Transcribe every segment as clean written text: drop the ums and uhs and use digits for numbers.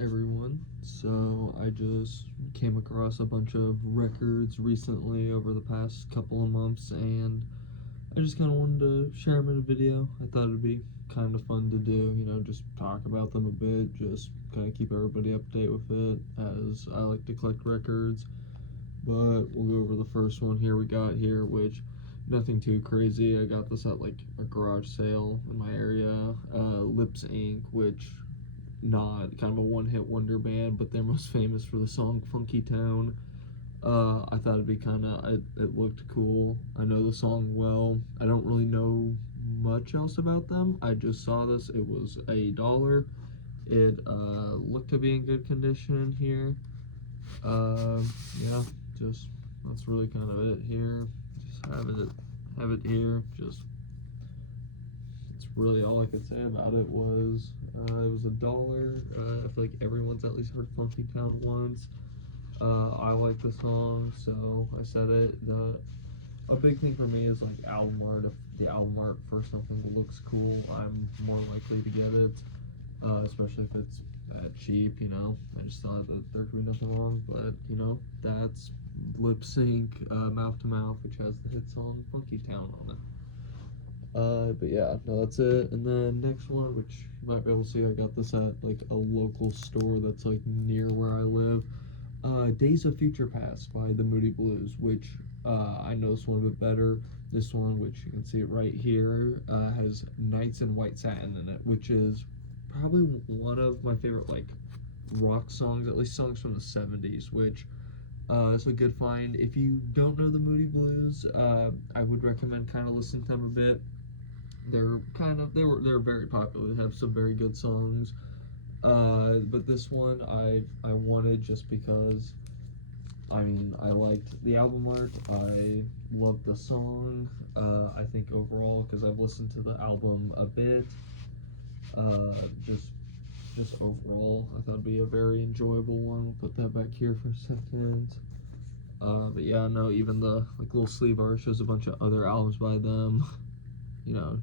everyone. So I just came across a bunch of records recently over the past couple of months, and I just kind of wanted to share them in a video. I thought it'd be kind of fun to do, just talk about them a bit, just kind of keep everybody up to date with it, as I like to collect records. But we'll go over the first one here we got here, which nothing too crazy. I got this at like a garage sale in my area. Lips Inc., which not kind of a one-hit wonder band, but they're most famous for the song Funky Town. I thought it'd be it looked cool. I know the song well. I don't really know much else about them. I just saw this. It was $1. It looked to be in good condition here. Yeah, just that's really kind of it here. Just have it here. Just it's really all I could say about it was $1. I feel like everyone's at least heard Funky Town once. I like the song, so I said it. A big thing for me is like album art. If the album art for something looks cool, I'm more likely to get it, especially if it's cheap. I just thought that there could be nothing wrong, but that's Lip Sync, Mouth to Mouth, which has the hit song Funky Town on it. But yeah, no, that's it. And then next one, which you might be able to see, I got this at like a local store that's like near where I live. Days of Future Past by the Moody Blues, which I know this one a bit better. This one, which you can see it right here, has Nights in White Satin in it, which is probably one of my favorite like rock songs, at least songs from the 70s, which is a good find. If you don't know the Moody Blues, I would recommend kind of listening to them a bit. They're very popular. They have some very good songs. But this one I wanted just because I liked the album art. I loved the song. I think overall, because I've listened to the album a bit, just overall, I thought it'd be a very enjoyable one. We'll put that back here for a second. But yeah, no, even the like little sleeve art shows a bunch of other albums by them.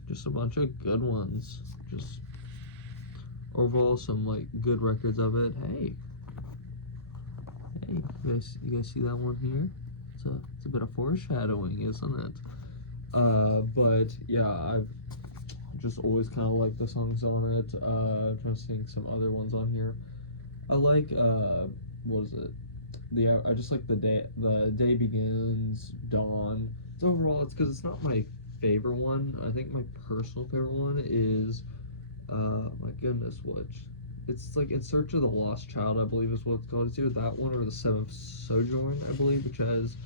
Just a bunch of good ones. Just overall, some like good records of it. Hey, you guys see that one here? It's a bit of foreshadowing, isn't it? But yeah, I've just always kind of liked the songs on it. I'm trying to think some other ones on here. I like what is it? I just like the day begins, dawn. It's because it's not my favorite one. I think my personal favorite one is my goodness, it's like In Search of the Lost Child, I believe is what it's called. It's either that one or the Seventh Sojourn, I believe, which has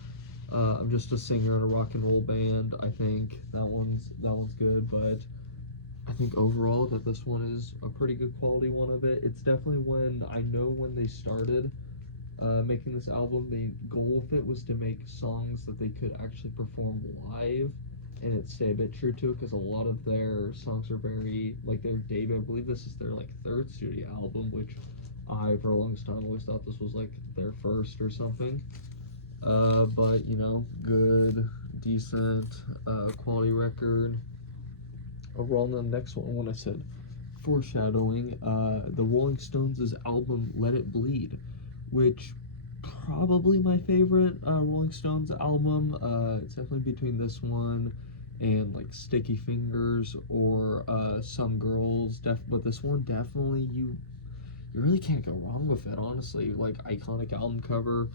I'm just a singer in a rock and roll band. I think that one's good, but I think overall that this one is a pretty good quality one of it. It's definitely when they started making this album, the goal with it was to make songs that they could actually perform live, and it stayed a bit true to it because a lot of their songs are very like their debut. I believe this is their like third studio album, which I for a longest time always thought this was like their first or something. But good, decent, quality record. Overall, the next one, when I said foreshadowing, the Rolling Stones' album Let It Bleed, which probably my favorite Rolling Stones album. It's definitely between this one and like Sticky Fingers or Some Girls. But this one definitely you really can't go wrong with it. Honestly, like iconic album cover.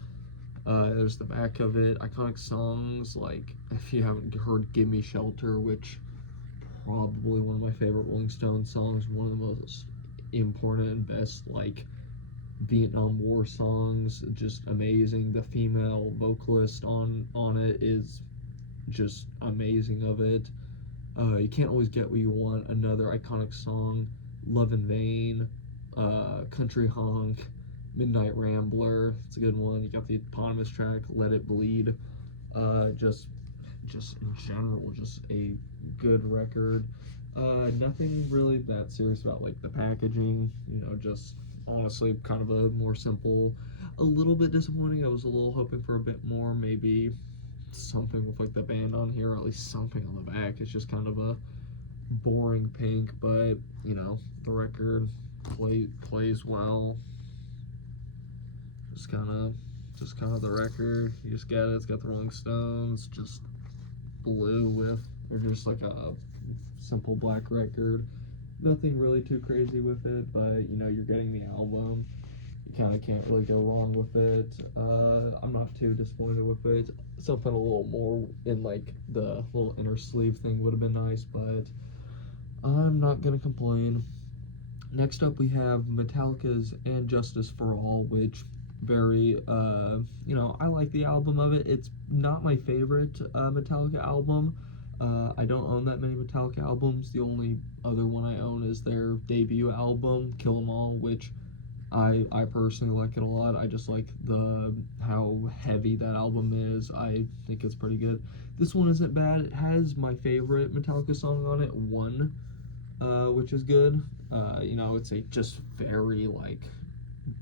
There's the back of it. Iconic songs like if you haven't heard "Give Me Shelter," which probably one of my favorite Rolling Stones songs. One of the most important and best like Vietnam War songs, just amazing. The female vocalist on it is just amazing of it. You Can't Always Get What You Want, another iconic song. Love in Vain, Country Honk, Midnight Rambler, it's a good one. You got the eponymous track Let It Bleed. Just in general, just a good record. Nothing really that serious about like the packaging, just honestly kind of a more simple, a little bit disappointing. I was a little hoping for a bit more, maybe something with like the band on here, or at least something on the back. It's just kind of a boring pink, but the record plays well. just kind of the record. You just get it. It's got the Rolling Stones, just blue with, or just like a simple black record. Nothing really too crazy with it, but you know, you're getting the album. You kind of can't really go wrong with it. I'm not too disappointed with it. Something a little more in like the little inner sleeve thing would have been nice, but I'm not gonna complain. Next up, we have Metallica's And Justice for All, which very, you know, I like the album of it. It's not my favorite Metallica album. I don't own that many Metallica albums. The only other one I own is their debut album, Kill 'Em All, which I personally like it a lot. I just like how heavy that album is. I think it's pretty good. This one isn't bad. It has my favorite Metallica song on it, One, which is good. You know, it's a just very like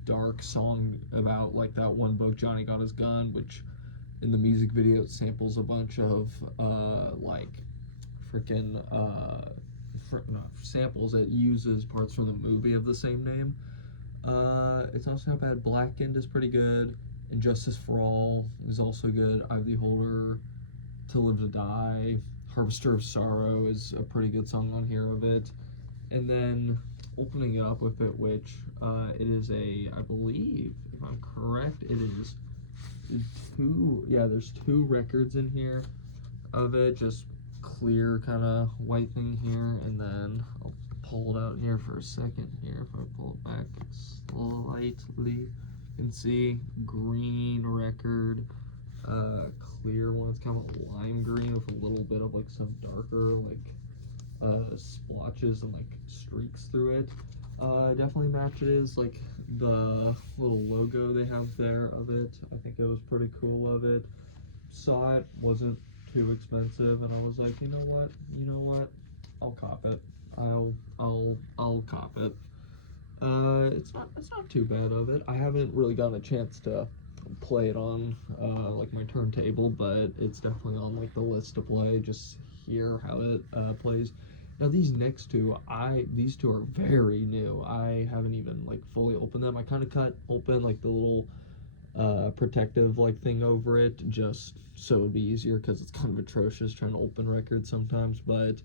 dark song about like that one book, Johnny Got His Gun, which in the music video it samples a bunch of like freaking samples. It uses parts from the movie of the same name. It's also not bad. Blackened is pretty good. And Justice for All is also good. Eye of the Beholder, To Live to Die, Harvester of Sorrow is a pretty good song on here of it. And then opening it up with it, which it is I believe, if I'm correct, it is there's two records in here of it, just clear kind of white thing here, and then I'll pull it out here for a second here. If I pull it back slightly, you can see green record, clear one. It's kind of lime green with a little bit of like some darker like splotches and like streaks through it. Definitely matches like the little logo they have there of it. I think it was pretty cool of it. Saw it, wasn't too expensive, and I was like, you know what, I'll cop it. I'll cop it. It's not too bad of it. I haven't really gotten a chance to play it on like my turntable, but it's definitely on like the list to play. Just hear how it plays. Now these next two, these two are very new. I haven't even like fully opened them. I kind of cut open like the little protective like thing over it just so it'd be easier, because it's kind of atrocious trying to open records sometimes. But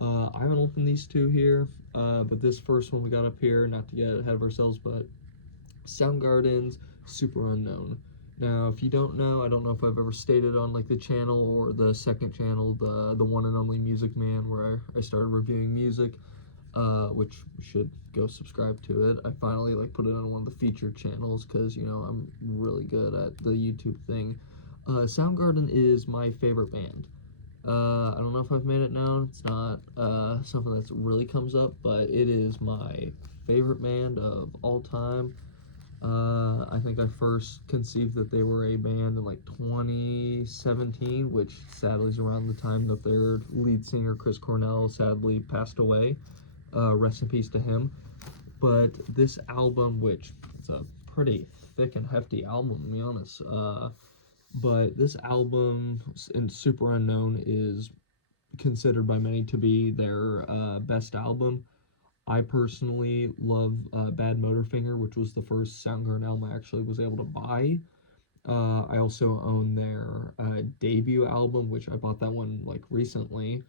I haven't opened these two here, but this first one we got up here, not to get ahead of ourselves, but Soundgarden's Super Unknown. Now, if you don't know, I don't know if I've ever stated on like the channel or the second channel, the one and only Music Man, where I started reviewing music, which you should go subscribe to it. I finally like put it on one of the featured channels, because you know I'm really good at the YouTube thing. Soundgarden is my favorite band. I don't know if I've made it known. It's not something that really comes up, but it is my favorite band of all time. I think I first conceived that they were a band in like 2017, which sadly is around the time that their lead singer Chris Cornell sadly passed away. Rest in peace to him. But this album, which it's a pretty thick and hefty album to be honest, but this album in Super Unknown is considered by many to be their best album. I personally love Bad Motorfinger, which was the first Soundgarden album I actually was able to buy. I also own their debut album, which I bought that one like recently.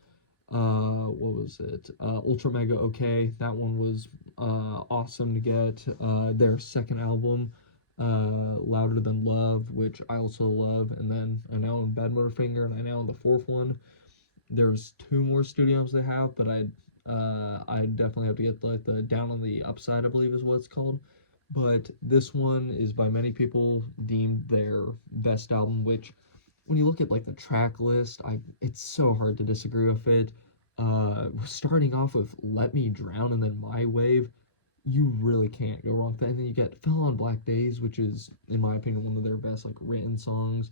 What was it? Ultra Mega OK. That one was awesome to get. Their second album, Louder Than Love, which I also love. And then I now own Bad Motorfinger, and I now own the fourth one. There's two more studios they have, but I definitely have to get like the Down on the Upside, I believe is what it's called. But this one is by many people deemed their best album, which when you look at like the track list, it's so hard to disagree with it. Starting off with Let Me Drown and then My Wave, you really can't go wrong with that. And then you get Fell on Black Days, which is, in my opinion, one of their best like written songs.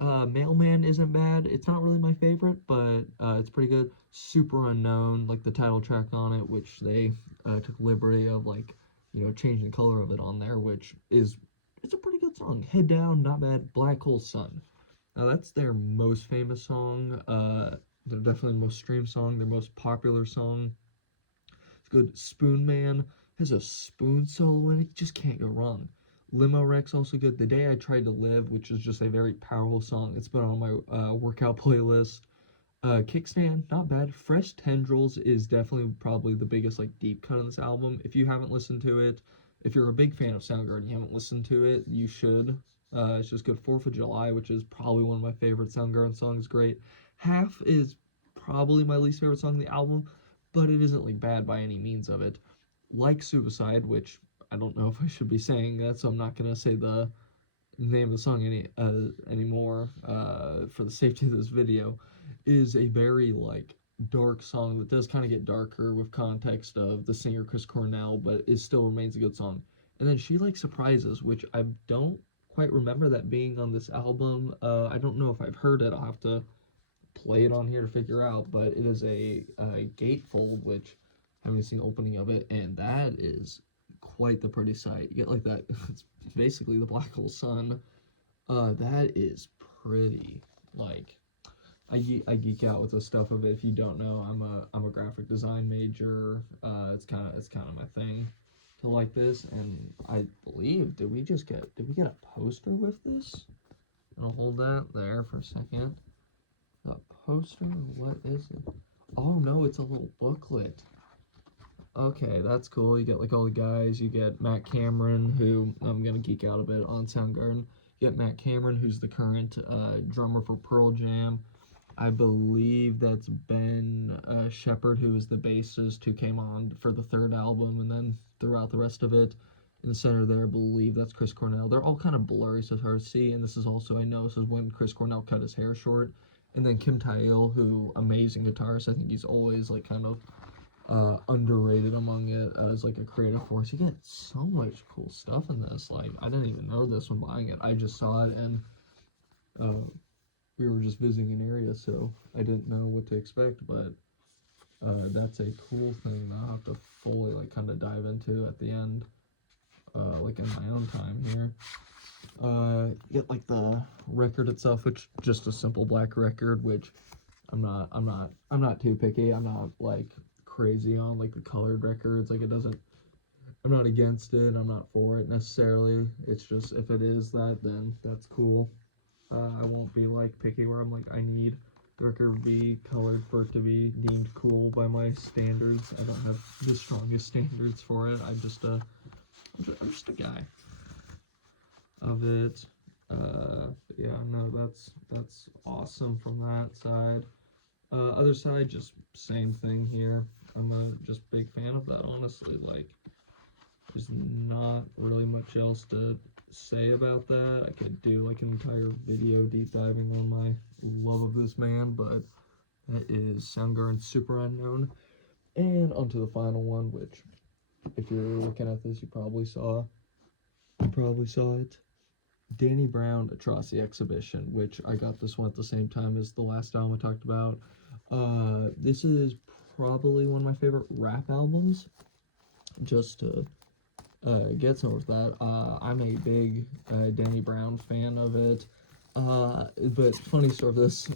Mailman isn't bad. It's not really my favorite, but it's pretty good. Super Unknown, like the title track on it, which they took liberty of like, you know, changing the color of it on there, which is, it's a pretty good song. Head Down, not bad. Black Hole Sun. Now that's their most famous song. They're definitely the most streamed song, their most popular song. It's good. Spoon Man has a spoon solo in it. You just can't go wrong. Limo Wreck's also good. The Day I Tried to Live, which is just a very powerful song. It's been on my workout playlist. Kickstand, not bad. Fresh Tendrils is definitely probably the biggest like deep cut on this album. If you haven't listened to it, if you're a big fan of Soundgarden and you haven't listened to it, you should. It's just good. 4th of July, which is probably one of my favorite Soundgarden songs. Great. Half is probably my least favorite song on the album, but it isn't like bad by any means of it. Like Suicide, which I don't know if I should be saying that, so I'm not gonna say the name of the song anymore for the safety of this video, is a very like dark song that does kind of get darker with context of the singer Chris Cornell, but it still remains a good song. And then She Likes Surprises, which I don't quite remember that being on this album. I don't know if I've heard it. I'll have to play it on here to figure out, but it is a gatefold, which I haven't seen the opening of it, and that is quite the pretty sight. You get like that, it's basically the black hole sun. That is pretty. Like, I geek out with the stuff of it. If you don't know, I'm a graphic design major. It's kind of my thing to like this, and I believe did we get a poster with this? I'll hold that there for a second. A poster? What is it? Oh no, it's a little booklet. Okay, that's cool. You get like all the guys. You get Matt Cameron, who I'm gonna geek out a bit on Soundgarden. You get Matt Cameron, who's the current drummer for Pearl Jam. I believe that's Ben Shepherd, who is the bassist, who came on for the 3rd album, and then throughout the rest of it. In the center there, I believe that's Chris Cornell. They're all kind of blurry, so it's hard to see. And this is also, I know, this is when Chris Cornell cut his hair short. And then Kim Tail, who amazing guitarist. I think he's always like kind of underrated among it as like a creative force. You get so much cool stuff in this. Like, I didn't even know this when buying it. I just saw it, and we were just visiting an area, so I didn't know what to expect. But that's a cool thing that I'll have to fully like kind of dive into at the end, like in my own time here. You get like the record itself, which just a simple black record, which I'm not too picky. I'm not like crazy on like the colored records. Like, it doesn't, I'm not against it. I'm not for it necessarily. It's just, if it is that, then that's cool. I won't be like picky where I'm like, I need the record to be colored for it to be deemed cool by my standards. I don't have the strongest standards for it. I'm just a guy of it. Yeah, no, that's awesome from that side. Other side, just same thing here. I'm a just big fan of that, honestly. Like, there's not really much else to say about that. I could do like an entire video deep diving on my love of this man, but that is Soundgarden Superunknown. And onto the final one, which, if you're looking at this, you probably saw it. Danny Brown Atrocity Exhibition, which I got this one at the same time as the last album I talked about. This is probably one of my favorite rap albums. Just to get some of that, I'm a big Danny Brown fan of it. But funny story of this,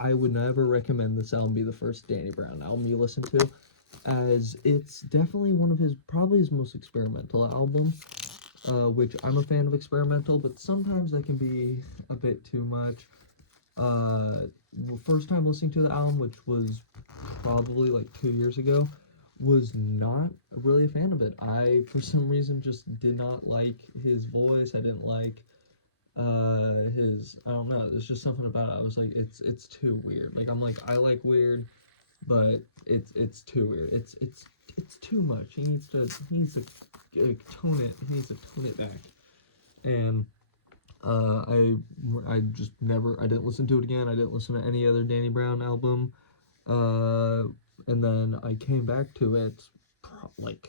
I would never recommend this album be the first Danny Brown album you listen to, as it's definitely one of his, probably his most experimental album. Which I'm a fan of experimental, but sometimes they can be a bit too much. First time listening to the album, which was probably like 2 years ago, was not really a fan of it. I, for some reason, just did not like his voice. I didn't like I don't know, there's just something about it. I was like, it's too weird. Like, I'm like, I like weird, but it's too weird. It's too much. He needs to tone it. He needs to tone it back. And I just never, I didn't listen to it again. I didn't listen to any other Danny Brown album. And then I came back to it like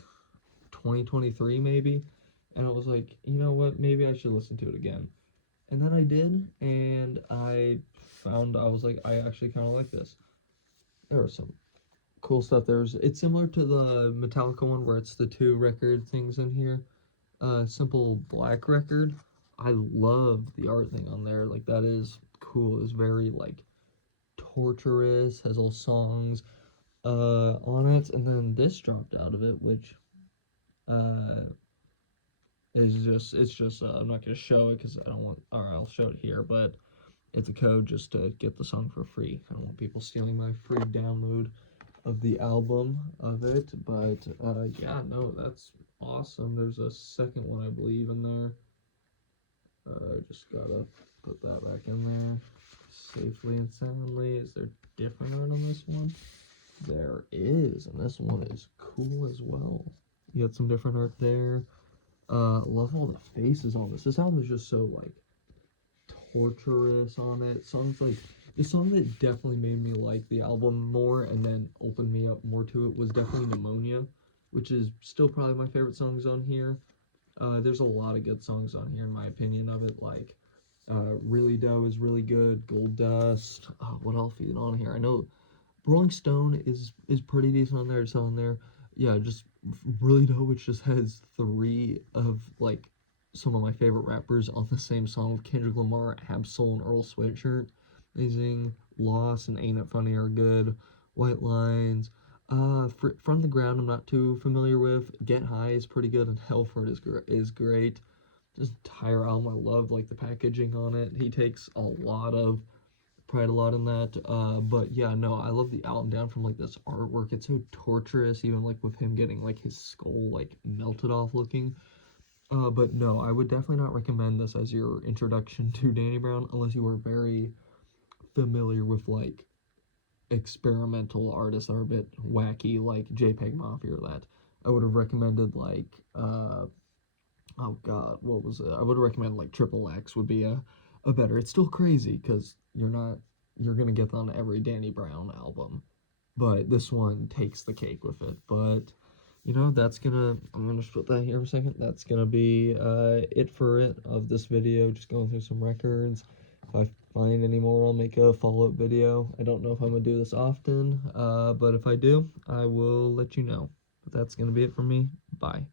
2023 maybe, and I was like, you know what, maybe I should listen to it again. And then I did, and I found, I was like, I actually kind of like this. There was some cool stuff. It's similar to the Metallica one where it's the 2 record things in here. Simple Black record. I love the art thing on there. Like, that is cool. It's very like torturous, has all songs on it. And then this dropped out of it, which It's just I'm not gonna show it because I don't want, or I'll show it here, but it's a code just to get the song for free. I don't want people stealing my free download of the album of it. But yeah, no, that's awesome. There's a second one I believe in there. Just gotta put that back in there safely and soundly. Is there different art on this one? There is, and this one is cool as well. You got some different art there. Love all the faces on this. This album is just so like torturous on it. Songs like the song that definitely made me like the album more and then opened me up more to it was definitely Pneumonia, which is still probably my favorite songs on here. There's a lot of good songs on here in my opinion of it. Like Really Dough is really good. Gold Dust. What else is on here? I know Rolling Stone is pretty decent on there. It's on there. Yeah, just Really Dough, which just has three of like some of my favorite rappers on the same song with Kendrick Lamar, Absol, and Earl Sweatshirt. Amazing. Lost and Ain't It Funny are good. White Lines. From the Ground I'm not too familiar with. Get High is pretty good, and Helford is great. This entire album I love like the packaging on it. He takes a lot of pride a lot in that. But yeah, no, I love the album down from like this artwork. It's so torturous, even like with him getting like his skull like melted off looking. But no, I would definitely not recommend this as your introduction to Danny Brown unless you were very familiar with like experimental artists that are a bit wacky, like JPEG Mafia or that. I would have recommended like oh god, what was it? I would recommend like Triple X would be a better. It's still crazy because you're gonna get on every Danny Brown album, but this one takes the cake with it. But I'm gonna just put that here for a second. That's gonna be it for it of this video. Just going through some records. If I find any more, I'll make a follow-up video. I don't know if I'm gonna do this often, but if I do, I will let you know. But that's gonna be it for me. Bye.